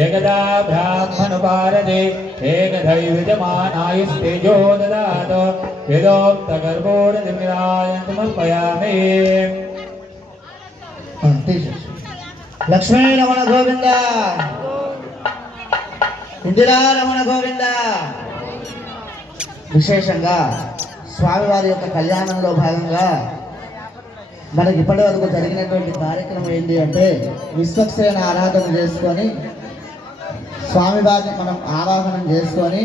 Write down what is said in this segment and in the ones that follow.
एकदा ब्राह्मणुपारदे एकदैविजमानायुस्तेजो ददात वेदोक्तगर्भोरनिरायं समर्पयामि। लक्ष्मी रमण गोविंद, ఇందిరా రమణ గోవింద. విశేషంగా స్వామివారి యొక్క కళ్యాణంలో భాగంగా మనకి ఇప్పటి వరకు జరిగినటువంటి కార్యక్రమం ఏంటి అంటే విశ్వక్సేన ఆరాధన చేసుకొని స్వామివారిని మనం ఆవాహనం చేసుకొని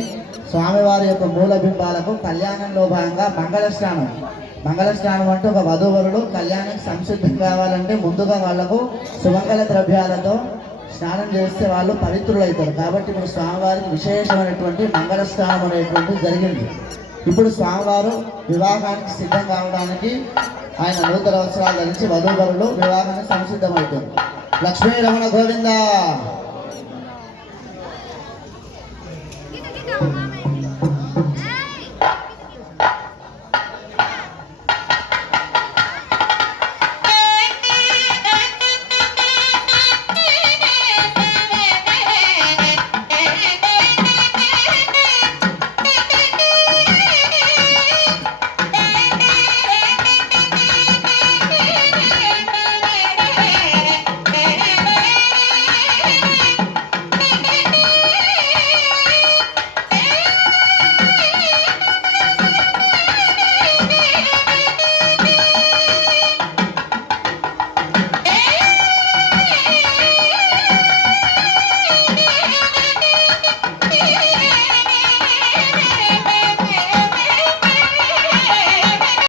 స్వామివారి యొక్క మూల బింబాలకు కళ్యాణంలో భాగంగా మంగళ స్నానం అంటే ఒక వధూవరుడు కళ్యాణానికి సంసిద్ధం కావాలంటే ముందుగా వాళ్లకు సుమంగళ ద్రవ్యాలతో స్నానం చేస్తే వాళ్ళు పవిత్రులు అవుతారు. కాబట్టి ఇప్పుడు స్వామివారికి విశేషమైనటువంటి మంగళ స్నానం అనేటువంటిది జరిగింది. ఇప్పుడు స్వామివారు వివాహానికి సిద్ధం కావడానికి ఆయన నూతన వస్త్రాలు ధరించి వధూవరులు వివాహానికి సంసిద్ధమవుతారు. లక్ష్మీ రమణ గోవింద.